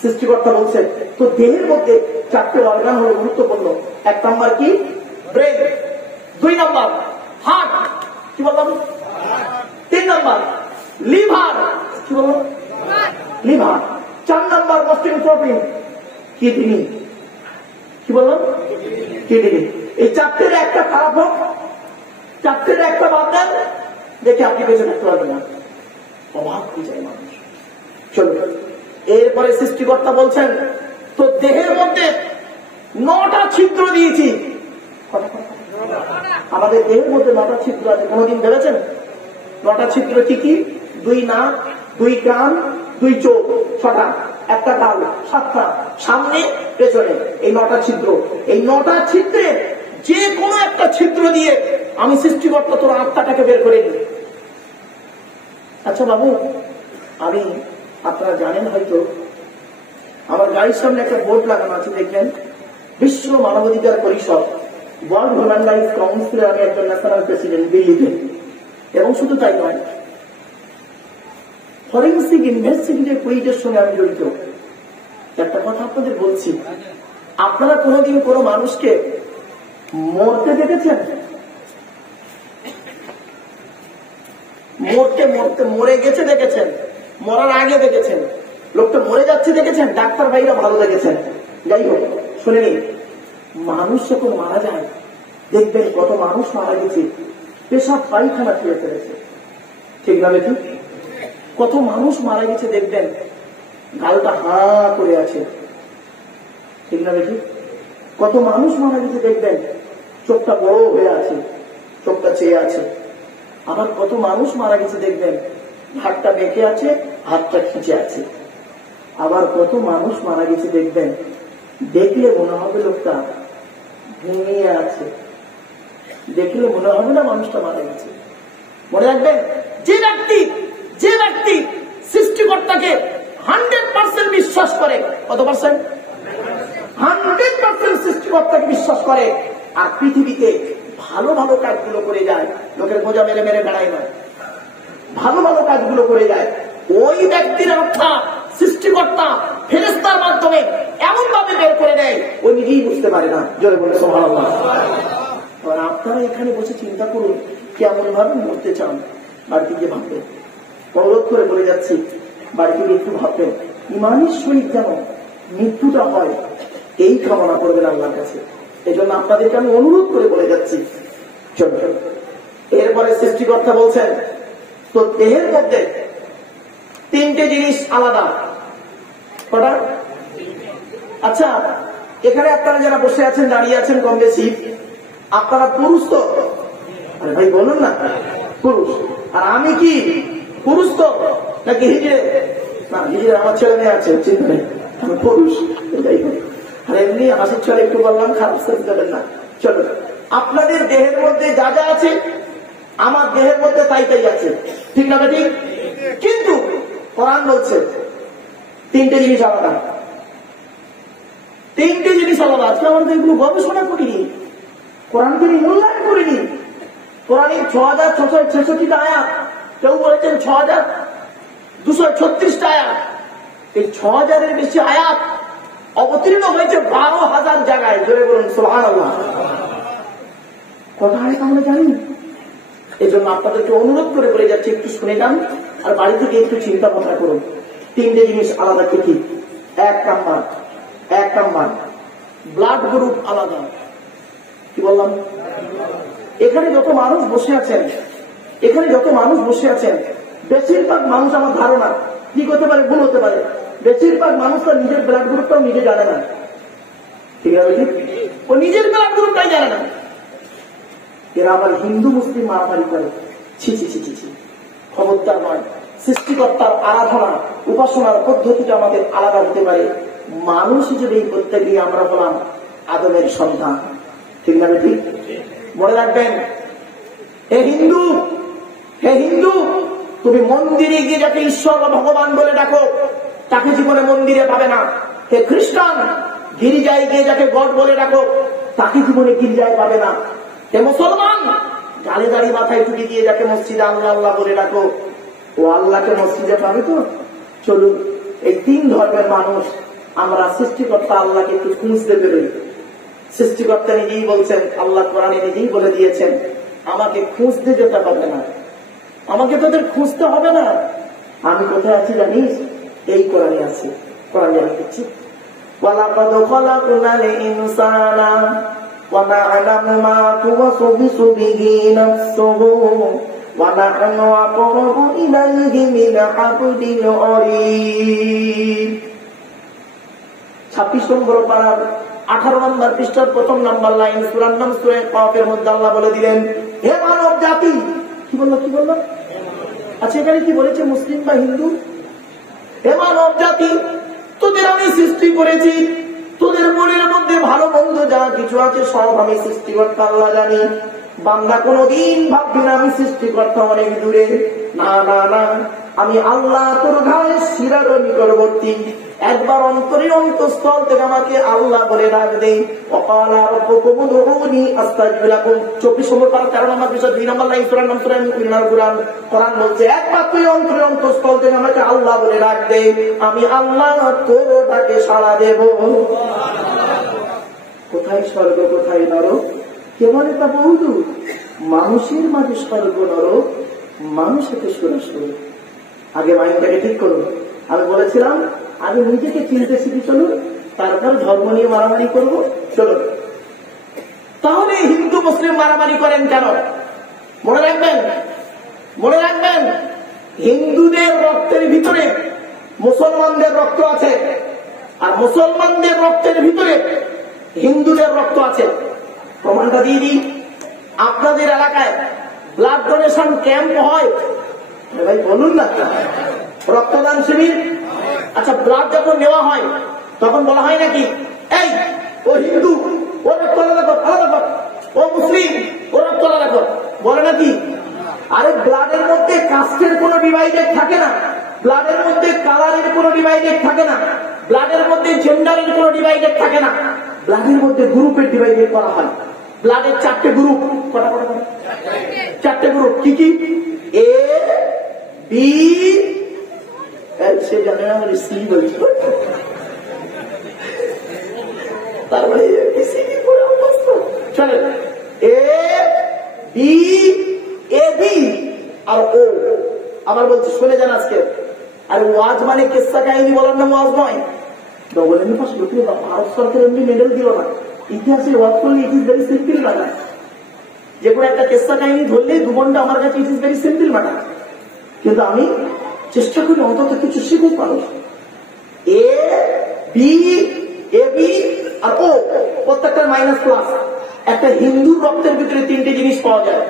সৃষ্টিকর্তা বলছেন তো দেহের মধ্যে 4টে অর্গান হলো গুরুত্বপূর্ণ। 1 নাম্বার কি? ব্রেন। 2 নাম্বার হার্ট, কি বললাম? 3 নাম্বার লিভার, কি বললাম? Liver. 4 number most important kidney, কি বললাম? কিডনি। এই 4টের একটা খারাপ হোক, 4টের একটা বাদ দেন, দেখে আপনি বেঁচে থাকতে পারবেন না, অভাব হয়ে যায় মানুষ। চলো, এরপরে সৃষ্টিকর্তা বলছেন তো দেহের মধ্যে 9টা ছিদ্র দিয়েছি। আমাদের দেহের মধ্যে 9টা ছিদ্র আছে, কোনদিন ভেবেছেন? 9টা ছিদ্র কি কি? 2 নাক, 2 কান, 2 চোখ, 6টা, 1টা গাল, 7টা, সামনে পেছনে, এই 9টা ছিদ্র। এই 9টা ছিদ্রে যে কোনো একটা ছিদ্র দিয়ে আমি সৃষ্টিকর্তা তোর আত্মাটাকে বের করে দিই। আচ্ছা বাবু, আমি, আপনারা জানেন হয়তো, আমার গাড়ির সামনে একটা বোর্ড লাগানো আছে, দেখবেন বিশ্ব মানবাধিকার পরিষদ, ওয়ার্ল্ড হিউম্যান রাইটস কাউন্সিলের আমি একজন ন্যাশনাল প্রেসিডেন্ট দিল্লিতে। এবং শুধু তাই নয়, ফরেন্সিক ইনভেস্টিগেটিভ কুইটের সঙ্গে আমি জড়িত। একটা কথা আপনাদের বলছি, আপনারা কোনোদিন কোনো মানুষকে মরতে দেখেছেন? মরে গেছে দেখেছেন, মরার আগে দেখেছেন, লোকটা মরে যাচ্ছে দেখেছেন, ডাক্তার ভাইরা ভালো দেখেছেন। যাই হোক, শুনে নিন, মানুষ যখন মারা যায় দেখবেন কত মানুষ মারা গেছে পেশাব পায়খানা খেয়ে ফেলেছে, ঠিক না বেশি? কত মানুষ মারা গেছে দেখবেন গালটা হা করে আছে, ঠিক না বেশি? কত মানুষ মারা গেছে দেখবেন চোখটা বড় হয়ে আছে, চোখটা চেয়ে আছে। আবার কত মানুষ মারা গেছে দেখবেন হাতটা বেঁকে আছে, হাতটা খিঁচে আছে। আবার কত মানুষ মারা গেছে দেখবেন দেখলে মনে হবে লোকটা ঘুমিয়ে আছে, দেখলে মনে হবে না মানুষটা মারা গেছে। মনে রাখবেন, যে ব্যক্তি সৃষ্টিকর্তাকে 100% বিশ্বাস করে, কত পার্সেন্ট? 100% সৃষ্টিকর্তাকে বিশ্বাস করে, আর পৃথিবীতে ভালো ভালো কাজগুলো করে যায়, লোকের বোঝা মেরে মেরে বেড়ায় না, ভালো ভালো কাজগুলো করে যায়, ওই ব্যক্তির আত্মা সৃষ্টিকর্তা ফেরেশতার মাধ্যমে এমন ভাবে বের করে দেয় ওই নিজেই বুঝতে পারে না। জোরে বলে সুবহানাল্লাহ। আপনারা এখানে বসে চিন্তা করুন কেমন ভাবে মরতে চান, বাড়িতে গিয়ে ভাববেন। অনুরোধ করে বলে যাচ্ছি, বাড়িতে গিয়ে একটু ভাববেন ইমানের সহিত যেন মৃত্যুটা হয়, এই কামনা করবেন আল্লাহর কাছে। এই জন্য আপনাদেরকে আমি অনুরোধ করে বলে যাচ্ছি। চল, এরপরে সৃষ্টিকর্তা বলছেন তো দেহের মধ্যে 3টে জিনিস আলাদা। কটা? আচ্ছা, এখানে আপনারা যারা বসে আছেন, দাঁড়িয়ে আছেন, কম বেশি আপনারা পুরুষ তো? আরে ভাই বলুন না, পুরুষ। আর আমি কি পুরুষ তো নাকি হিজড়ে? না, হিজড়ে আমার ছেলে মেয়ে আছে, চিন্তা নেই, আমি পুরুষ। আর এমনি হাসির ছলে একটু বললাম, খারাপ সাথে যাবেন না। চলো, আপনাদের দেহের মধ্যে যা যা আছে আমার দেহের মধ্যে তাই তাই আছে, ঠিক না ঠিক? কিন্তু কোরআন বলছে 3টে জিনিস আলাদা, 3টে জিনিস আলাদা। আজকে আমাদের এগুলো গবেষণা করিনি, কোরআনকে মূল্যায়ন করিনি। কোরআনের 6666টা আয়াত, কেউ বলেছেন 6236টা আয়াত। এই 6000-এর বেশি আয়াত অবতীর্ণ হয়েছে 12,000 জায়গায়। জোরে বলুন সুবহানাল্লাহ। কথা আয়াত আমরা জানি। এই জন্য আপনাদেরকে অনুরোধ করে বলে যাচ্ছি, একটু শুনে যান আর বাড়ি থেকে একটু চিন্তা ভাবনা করুন। 3টে জিনিস আলাদা কি কি? 1 নাম্বার ব্লাড গ্রুপ আলাদা। কি বললাম? এখানে যত মানুষ বসে আছেন বেশিরভাগ মানুষ, আমার ধারণা ঠিক হতে পারে, ভুল হতে পারে, বেশিরভাগ মানুষ তার নিজের ব্লাড গ্রুপটাও নিজে জানে না, ঠিক আছে? ও নিজের ব্লাড গ্রুপটাই জানে না। এরা আবার হিন্দু মুসলিম মারামারি করে, ছি ছি ছি ছি ছি, খবরদার নয়। সৃষ্টিকর্তার আরাধনা উপাসনার পদ্ধতিটা আমাদের আলাদা হতে পারে। মানুষ হিসেবে এই প্রত্যেকেই আমরা হলাম আদমের সন্তান, ঠিক না ঠিক? মনে রাখবেন, হে হিন্দু, তুমি মন্দিরে গিয়ে যাকে ঈশ্বর বা ভগবান বলে ডাকো তাকে জীবনে মন্দিরে পাবে না। হে খ্রিস্টান, গির্জায় গিয়ে যাকে গড বলে ডাকো তাকে জীবনে গির্জায় পাবে না। হে মুসলমান, গালে দাড়ি মাথায় টুপি দিয়ে যাকে মসজিদে আল্লাহ আল্লাহ বলে ডাকো ও আল্লাহকে মসজিদে পাবে তো? চলুন, এই 3 ধর্মের মানুষ আমরা সৃষ্টিকর্তা আল্লাহকে একটু খুঁজতে বেরোই। সৃষ্টিকর্তা নিজেই বলছেন, আল্লাহ কোরআনে নিজেই বলে দিয়েছেন, আমাকে খুঁজতে যেতে হবে না, আমাকে তোদের খুঁজতে হবে না। আমি কোথায় আছি জানিস? এই কোরআনে আছি। কোরআন জানি দিচ্ছি, ওয়ালাকাদ খালাকনাল ইনসানা ওয়া না'লামু মা তুওয়াসবিসু বিহি নাফসুহু ওয়া নাহনু আक़রাবু ইলাইহি মিন হাবলিল ওয়ারিদ। 26 নম্বর পারার 18 নম্বর পৃষ্ঠার প্রথম নম্বর লাইন, সূরার নাম সূরা কাফের মধ্যে আল্লাহ বলে দিলেন, হে মানব জাতি। কি বললো? আচ্ছা, এখানে কি বলেছে? মুসলিম বা হিন্দু? হে মানব জাতি, তোদের আমি সৃষ্টি করেছি, তোদের মনের মধ্যে ভালো মন্দ যা কিছু আছে সব আমি সৃষ্টিকর্তা আল্লাহ জানি। বান্দা কোনদিন ভাববি না আমি সৃষ্টিকর্তা অনেক দূরে। না না না, আমি আল্লাহ তোর ঘাড়ের শিরার নিকটবর্তী। একবার অন্তরের অন্তঃস্থল থেকে আমাকে আল্লাহ বলে ডাকবে, ওয়াকালা রাব্বুকুম উদউনি আস্তাজিব লাকুম। 24 নম্বর পারা 13 নম্বর বিষয় 2 নম্বর লাইন, সূরার নাম সূরা মুমিনুন। কোরআন বলছে, একবার তুই অন্তরের অন্তঃস্থল থেকে আমাকে আল্লাহ বলে ডাকবে, আমি আল্লাহ তোর ডাকে সাড়া দেব। কোথায় স্বর্গ, কোথায় নরক? কেবল এটা বহুদূর। মানুষের মাঝে স্বর্গ নরক, মানুষকে সরাসরি। আগে মাইন্ডটাকে ঠিক করুন। আমি বলেছিলাম আগে নিজেকে চিনতে শিখি চলুন, তারপর ধর্ম নিয়ে মারামারি করবো চলুন। তাহলে হিন্দু মুসলিম মারামারি করেন কেন? মনে রাখবেন হিন্দুদের রক্তের ভিতরে মুসলমানদের রক্ত আছে, আর মুসলমানদের রক্তের ভিতরে হিন্দুদের রক্ত আছে। প্রমাণটা দিয়ে দিই। আপনাদের এলাকায় ব্লাড ডোনেশন ক্যাম্প হয়? ভাই বলুন না, রক্তদান শিবির। আচ্ছা, ব্লাড যখন নেওয়া হয় তখন বলা হয় নাকি, এই ও হিন্দু ও রক্ত আলাদা কর, ও মুসলিম ও রক্ত আলাদা কর, বলে নাকি? আরে ব্লাডের মধ্যে কাস্টের কোনো ডিভাইডেড থাকে না, ব্লাডের মধ্যে কালারের কোনো ডিভাইডেড থাকে না, ব্লাডের মধ্যে জেন্ডারের কোনো ডিভাইডেড থাকে না, ব্লাডের মধ্যে গ্রুপের ডিভাইডেড করা হয়। ব্লাডের 4টে গ্রুপ, কটা 4টে গ্রুপ। কি কি? এ বি, সে জানে না আমার সি বলছে, তারপরে চলে এ বি, এ বি আর ও। আবার বলছি শুনে যান আজকে। আর ওয়াজ মানে কেসা কাহিনী বলার নাম ওয়াজ নয়। ভারত সরকার এমনি মেডেল দিল না, ইতিহাসে ওয়াজ করলে it is very simple matter. যে কোনো একটা কেসা কাহিনী ধরলেই 2 ঘন্টা আমার কাছে it is very simple matter. কিন্তু আমি চেষ্টা করি অন্তত কিছু শিখতে পারো। এ বি, এ বি আর ও, প্রত্যেকটা মাইনাস প্লাস। একটা হিন্দুর রক্তের ভিতরে 3টে জিনিস পাওয়া যায়।